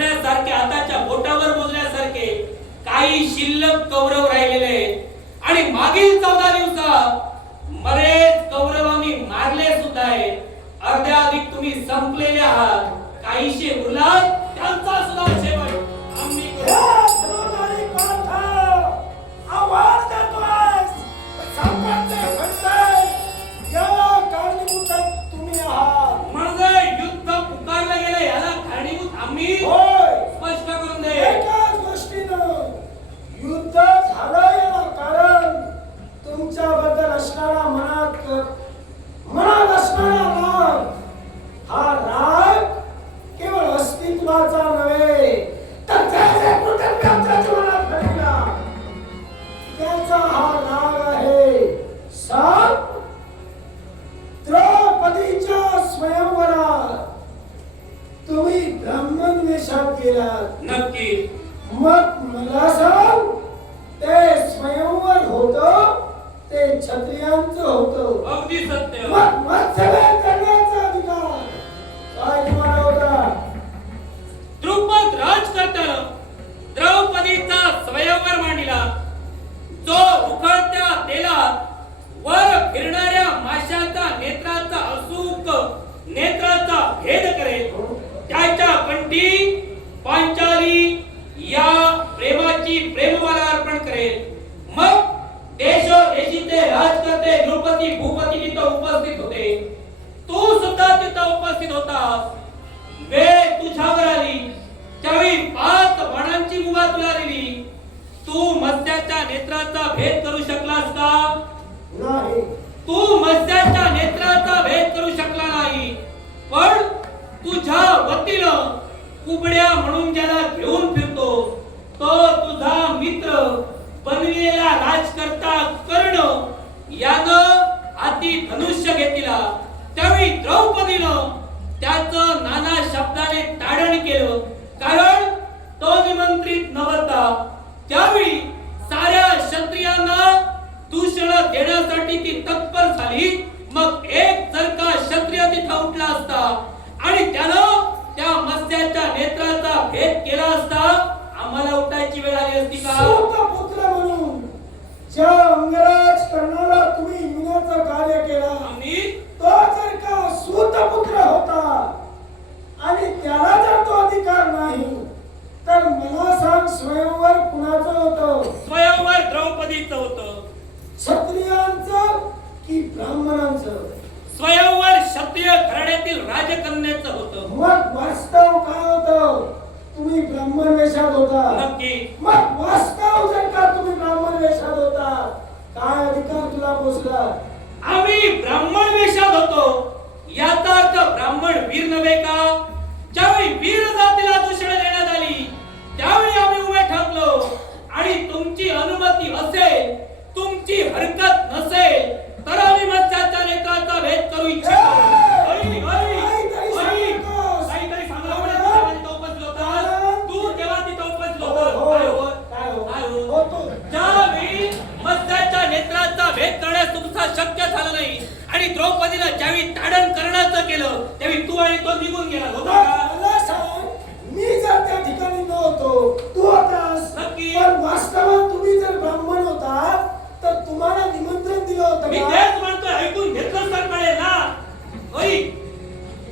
मोजण्यासारखे, हाताच्या बोटावर मोजण्यासारखे काही शिल्लक कौरव राहिलेले आणि मागील 14 दिवसात बरेच कौरव आम्ही मारले सुद्धा आहे. अर्ध्या अधिक तुम्ही संपलेले आहात. काहीशे उरलात त्यांचा सुद्धा शेवट आम्ही करू. आवाज देतोयस, संकटचे घडतंय, याला कारणीभूत तुम्ही आहात. म्हणजे युद्ध पुकारलं गेलं याला कारणीभूत आम्ही. होय, स्पष्ट करून दे. एकाच गोष्टीनं युद्ध झालं याला कारण तुमच्याबद्दल असणारा मनात असणारा राग. हा राग केवळ अस्तित्वाचा नव्हे तर त्याचे कृतज्ञतेच्या मनात भरलेला त्याचा हा राग आहे. साप द्रौपदीच्या स्वयंवरात तुम्ही ब्राह्मण वेशात गेलात. नक्की. मग मला सांग, ते स्वयंवर होतं ते क्षत्रियांचं होतं. अगदी सत्य. मग मत्सर्य करण्याचा अधिकार काय तुम्हाला होता? द्रुपद राजकर्त्यानं द्रौपदीचा स्वयंवर मांडला. जो उकळत्या तेलात वर फिरणाऱ्या माशाच्या नेत्राचा अचूक नेत्राचा भेद करेल. त्याच्या कंठी पांचाली या प्रेमाची प्रेममाला अर्पण करेल. मग देशोदेशीचे राजकर्ते द्रौपदी भूपती तिथं उपस्थित होते. तू सुद्धा तिथं उपस्थित होतास. वेळ तुझ्यावर आली त्यावेळी 5 बाणांची मुभा तुला दिली. तू मत्स्याच्या नेत्राचा भेद करू शकलास का? नाही. तू मत्स्याच्या नेत्राचा भेद करू शकला नाही. पण तुझ्या वतीनं कुबड्या म्हणून ज्याला घेऊन फिरतो तो तुझा मित्र बनलेला राजकर्ता कर्ण यानं हाती धनुष्य घेतला. त्यावेळी द्रौपदीनं त्याचं नाना शब्दाने ताडण केलं कारण तो निमंत्रित नव्हता. त्यावेळी साऱ्या क्षत्रियांना दूषण देण्यासाठी ती तत्पर झाली. मग एक जर का क्षत्रिय तिथं उठला असता आणि त्यानं त्या मत्स्याच्या नेत्राचा भेद केला असता आम्हाला उठायची वेळ आली असती का? सूतपुत्र म्हणून ज्या अंगराज कर्णाला तुम्ही हिंगण्याचं कार्य केलं आम्ही तो जर का सूतपुत्र होता आणि त्याला जर तो अधिकार नाही तर मला सांग स्वयंवर कुणाचं होतं? स्वयंवर द्रौपदीचं होतं. क्षत्रियांचं की ब्राह्मणांचं? स्वयंवर क्षत्रिय घराण्यातील राजकन्याचं होतं. मग वास्तव काय होतं? तुम्ही ब्राह्मण वेशात होता. नक्की. मग वास्तव जर का तुम्ही ब्राह्मण वेशात होता काय अधिकार तुला पोचला? आम्ही ब्राह्मण वेशात होतो याचा अर्थ ब्राह्मण वीर नव्हे का? ज्यावेळी वीर जातीला दूषण देण्यात आली त्यावेळी आम्ही उभे ठाकलो आणि तुमची अनुमती असेल, तुमची हरकत नसेल तर आम्ही मत्स्याच्या नेत्राचा भेद करू इच्छितो. काहीतरी सांगा. तिथं उपस्थित होता. तू तेव्हा तिथं उपस्थित होता. ज्यावेळी मत्स्याच्या नेत्राचा भेद करण्यास तुमचा शक्य झाला नाही आणि द्रौपदीला ज्यावेळी ताडण करण्याचं केलं त्यावेळी तू आणि तो निघून गेला होता का? मला सांग, मी जर त्या ठिकाणी नव्हतो तू होतास. नक्की. पण वास्तवात तुम्ही जर ब्राह्मण होता तर तुम्हाला निमंत्रण दिलं होतं मी का? तेच म्हणतोय, ऐकून घेतलं तर कळेल ना. होय,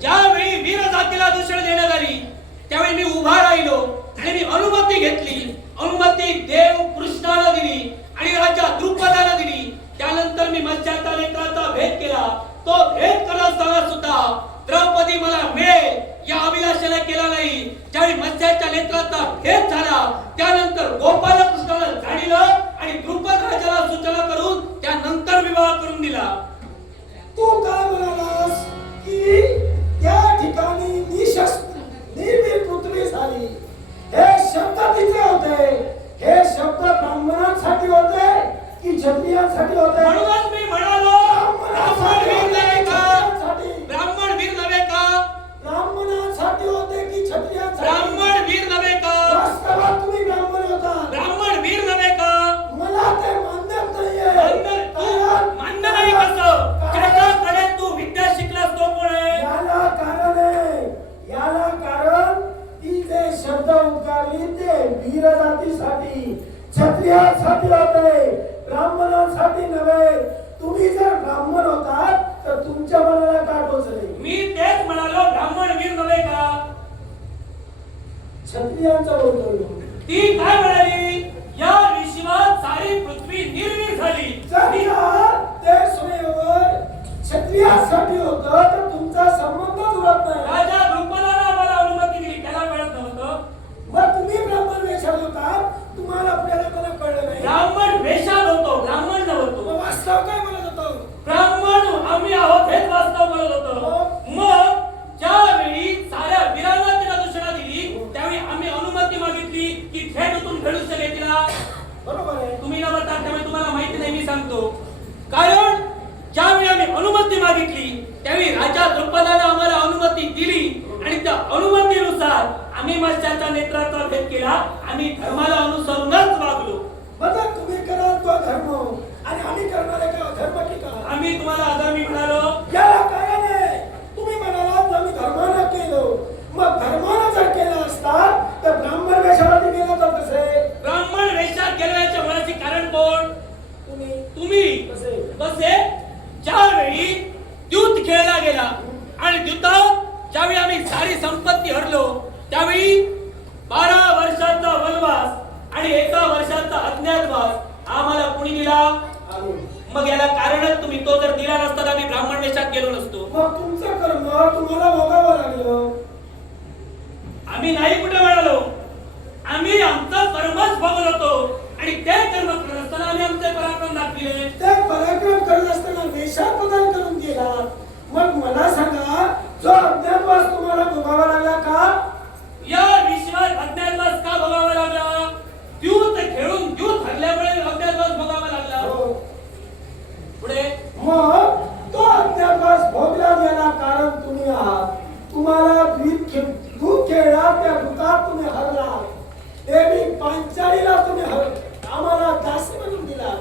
ज्यावेळी वीर जातीला दूषण देण्यात आली त्यावेळी मी उभा राहिलो आणि मी अनुमती घेतली. अनुमती देव कृष्णाला दिली आणि राजा द्रुपदाला दिली. त्यानंतर मी मत्स्याच्या नेत्राचा भेद केला. तो भेद करताना सुद्धा द्रौपदी मला मिळेल या अभिलाषेने केला नाही. ज्यावेळी मत्स्याच्या नेत्राचा भेद झाला त्यानंतर गोपाल कृष्णाला जाणीलं आणि द्रुपद राजाला सूचना करून त्यानंतर विवाह करून दिला. तू काय म्हणालास की त्या ठिकाणी निशस्त्र निर्भीड पृथ्वी झाली. हे शब्द तिथे होते. हे शब्द ब्राह्मणांसाठी होते की क्षत्रियांसाठी होते? म्हणूनच मी म्हणालो ब्राह्मण वीर नव्हे का? ब्राह्मण वीर नव्हे का? ब्राह्मणांसाठी होते की क्षत्रियांसाठी? ब्राह्मण वीर नव्हे का? वास्तवात तुम्ही ब्राह्मण होता. ब्राह्मण वीर नव्हे का? मला ते मान्य नाहीये. मान्य नाही कसं? ज्याच्याकडे तू विद्या शिकलास तो कोण आहे? याला कारण आहे. याला शब्द उद्गारली ते वीर जातीसाठी क्षत्रियांसाठी होते, ब्राह्मणांसाठी नव्हे. तुम्ही जर ब्राह्मण होतात तर तुमच्या मनाला का टोचले? मी तेच म्हणालो, ब्राह्मण वीर नव्हे का? क्षत्रियांचा बोलतोय. ती काय म्हणाली? या विश्वात सारी पृथ्वी निर्वीर झाली. जर का ते स्वयंवर क्षत्रियांसाठी होतं तर तुमचा संबंध जुळत नाही. राजा द्रुपदाने आम्हाला अनुमती दिली, त्याला कळत नव्हतं. मग तुम्ही ब्राह्मण वेशात होता, तुम्हाला आपल्याला मला कळलं नाही. ब्राह्मण वेशात होतो, ब्राह्मण नव्हतो. मग वास्तव काय म्हणत होतो? ब्राह्मण आम्ही आहोत हेच वास्तव बोलत होतो. मग ज्यावेळी साऱ्या वीरांना तिला दूषणा दिली, त्यावेळी आम्ही अनुमती मागितली की थेट उतरून खेळू शकेल तिला. बरोबर आहे. तुम्ही न बता, त्यामुळे तुम्हाला माहिती नाही, मी सांगतो. कारण ज्यावेळी आम्ही अनुमती मागितली त्यावेळी राजा द्रुपदाने आम्हाला अनुमती दिली आणि त्या अनुमतीनुसार आम्ही मत्स्याचा नेत्राचा भेद केला. आम्ही धर्माला अनुसरूनच वागलो. मग तुम्ही कराल तो धर्म आणि आम्ही करणारे का धर्म की का? आम्ही तुम्हाला अधर्मी म्हणालो? याला काय नाही. तुम्ही म्हणालात आम्ही धर्मानं केलो. मग धर्मानं जर केलं असता तर ब्राह्मण वेशामध्ये गेला तर कसे? ब्राह्मण वेशात गेल्याच्या म्हणायचे कारण कोण? तुम्ही. कसे? कसे? ज्यावेळी द्यूत खेळला गेला आणि द्यूतात ज्यावेळी आम्ही सारी संपत्ती हरलो, त्यावेळी 12 वर्षाचा वनवास आणि 1 वर्षाचा अज्ञातवास आम्हाला कुणी दिला? आम्ही. मग याला कारणच तुम्ही. तो जर दिला नसता तर आम्ही ब्राह्मण वेशात गेलो नसतो. मग तुमचं कर्म तुम्हाला भोगावं लागलं. आम्ही नाही कुठे म्हणालो, आम्ही आमचं कर्मच भोगत होतो आणि ते कर्म करत असताना आम्ही आमचे पराक्रम दाखविले. ते पराक्रम करत असताना वेशात बदल करून गेला. मग मला सांगा, जो अज्ञातवास तुम्हाला भोगावा लागला का? या विश्वात अज्ञातवास का भोगावा लागला? द्यूत खेळून द्यूत हरल्यामुळे अज्ञातवास भोगावा लागला. हो. पुढे मग तो अज्ञातवास भोगला गेला कारण तुम्ही आहात. तुम्हाला दूध खेळला, त्या दुधात तुम्ही हरला. देवी पांचाळीला तुम्ही आम्हाला दासी म्हणून दिला.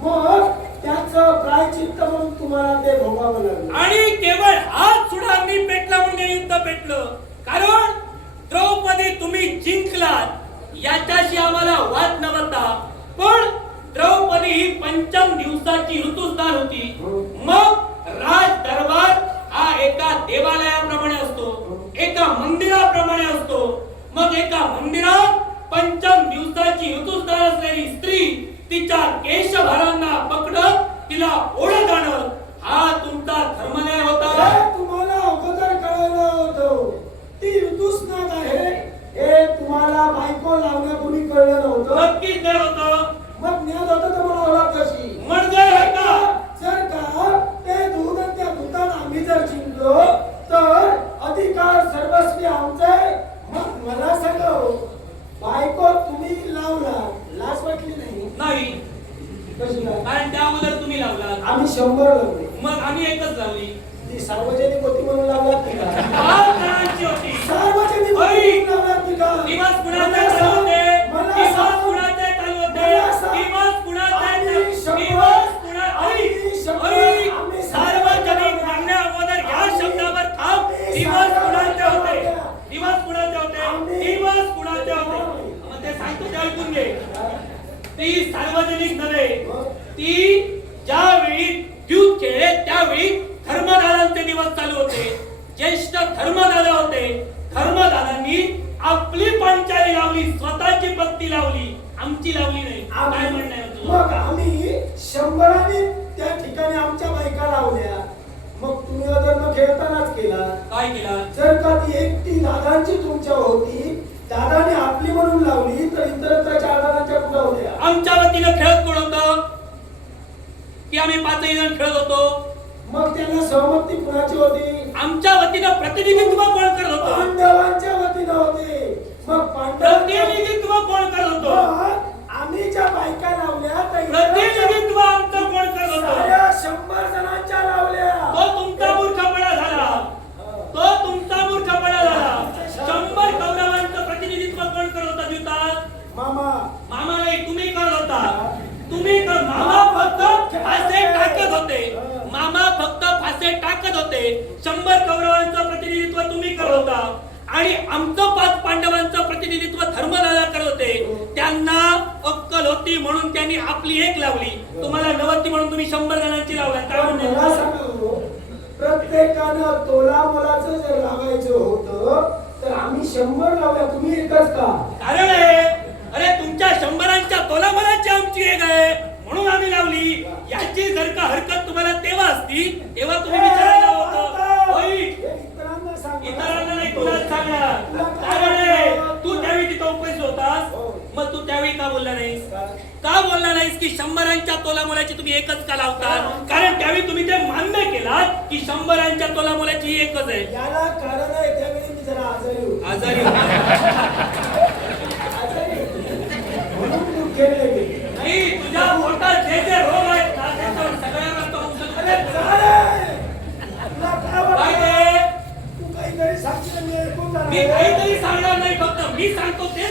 मग त्याचं प्रायचित्त म्हणून तुम्हाला ते भोगावं लागलं. आणि केवळ हात सुद्धा मी पेटला म्हणून हे युद्ध पेटलं. कारण द्रौपदी तुम्ही जिंकलात याच्याशी आम्हाला वाद नव्हता. पण द्रौपदी ही 5 दिवसाची ऋतुस्नान होती. मग राज दरबार हा एका देवालयाप्रमाणे असतो, एका मंदिराप्रमाणे असतो. मग एका मंदिरात 5 दिवसाची ऋतुस्नान असलेली स्त्री तिच्या केशभारांना पकडत तिला ओढत आणत हा तुमचा धर्मन्याय होता. हे तुम्हाला अगोदर कळायला होतं. ती ऋतुस्नान आहे हे तुम्हाला बायको लावण्यापूर्वी कळलं नव्हतं. नक्कीच नाही होतं. मग ज्ञान होतं तर मला ओळख कशी? म्हणजे हे का? जर का ते दूध आणि त्या दुधात आम्ही जर जिंकलो तर अधिकार सर्वस्वी आमचे. मग मला सांगा, बायको तुम्ही लावला, लाज वाटली नाही? नाही. कशी काय? कारण त्या अगोदर तुम्ही लावलात, आम्ही 100 लावले. मग आम्ही एकच लावली. ती सार्वजनिक होती म्हणून लावला की का? 5 जणांची होती. सार्वजनिक होय. होती म्हणून लावला की का? दिवस कुणाचे चालू होते? दिवस कुणाचे चालू होते? दिवस कुणाचे? दिवस कुणा? ऐक, सार्वजनिक म्हणण्या अगोदर या शब्दावर थांब. दिवस कुणाचे होते? दिवस कुणाचे होते? दिवस कुणाचे होते? मग ते सांगतो ते ऐकून घे. ती सार्वजनिक नव्हे. ती ज्यावेळी द्यूत खेळले त्यावेळी धर्मदानांचे दिवस चालू होते. ज्येष्ठ धर्मदादा होते. धर्मदादांनी आपली पांचाली लावली, स्वतःची पत्ती लावली, आमची लावली नाही. काय म्हणणं आहे तुझं? मग आम्ही 100 त्या ठिकाणी आमच्या बायका लावल्या. मग तुम्ही अधर्म खेळतानाच केला. काय केला? जर का ती एकटी दादांची तुमच्या होती, दादाने आपली म्हणून लावली तर इतरत्र 4 दादांच्या कुठं होत्या? आमच्या वतीनं खेळत कोण होतं? की आम्ही 5 जण खेळत होतो. मग त्यांना सहमती कुणाची होती? आमच्या वतीनं प्रतिनिधित्व कोण करत होतं? पांडवांच्या वतीनं होते. मग प्रतिनिधित्व कोण करत होतं? आम्ही ज्या बायका लावल्या त्या प्रतिनिधित्व आमचं कोण करत होतं? साऱ्या 100 जणांच्या लावल्या. तो तुमचा मूर्खपणा झाला. तो तुमचा मूर्खपणा झाला. 100 कौरवांचं प्रतिनिधित्व कोण करत होता द्यूतात? मामा. मामा नाही, तुम्ही करत होता. तुम्ही मामा फक्त फासे टाकत होते. मामा फक्त फासे टाकत होते. 100 कौरवांचं प्रतिनिधित्व तुम्ही करत होता आणि आमचं 5 पांडवांचं प्रतिनिधित्व होती म्हणून त्यांनी आपली एक लावली, तुम्हाला 90 म्हणून तुम्ही 100 जणांची लावला. काय पण म्हणते? मला सांगा, प्रत्येकानं तोला मोलाचं जर लावायचं होतं तर आम्ही 100 लावल्या, तुम्ही एकच का? कारण आहे, अरे तुमच्या 100च्या तोलामोलाची आमची एक आहे म्हणून आम्ही लावली. याची जर का हरकत तुम्हाला तेव्हा असती तेव्हा तुम्ही विचारायला होतं. होय, इतरांना सांगा. इतरांना नाही, तुलाच सांगणार. कारण आहे, तू त्यावेळी तिथं उपस्थित होतास, मग तू त्यावेळी का बोलला नाहीस? का बोलला नाहीस की 100च्या तोलामोलाची तुम्ही एकच का लावता? कारण त्यावेळी तुम्ही ते मान्य केलात की 100च्या तोलामोलाची ही एकच आहे. याला कारण आहे, त्यावेळी मी जरा आजारी होतो. आजारी आजारी म्हणून तू केले नाही, तुझ्या पोटात जे जे रोग आहेत ना, त्याच्यावर सगळ्यांना तो औषध अरे आहे. चालेल. तुला काय काय वाटतं? ते? तू काहीतरी सांगशील मी ऐकून जाणार. मी काहीतरी सांगणार नाही, फक्त मी सांगतो ते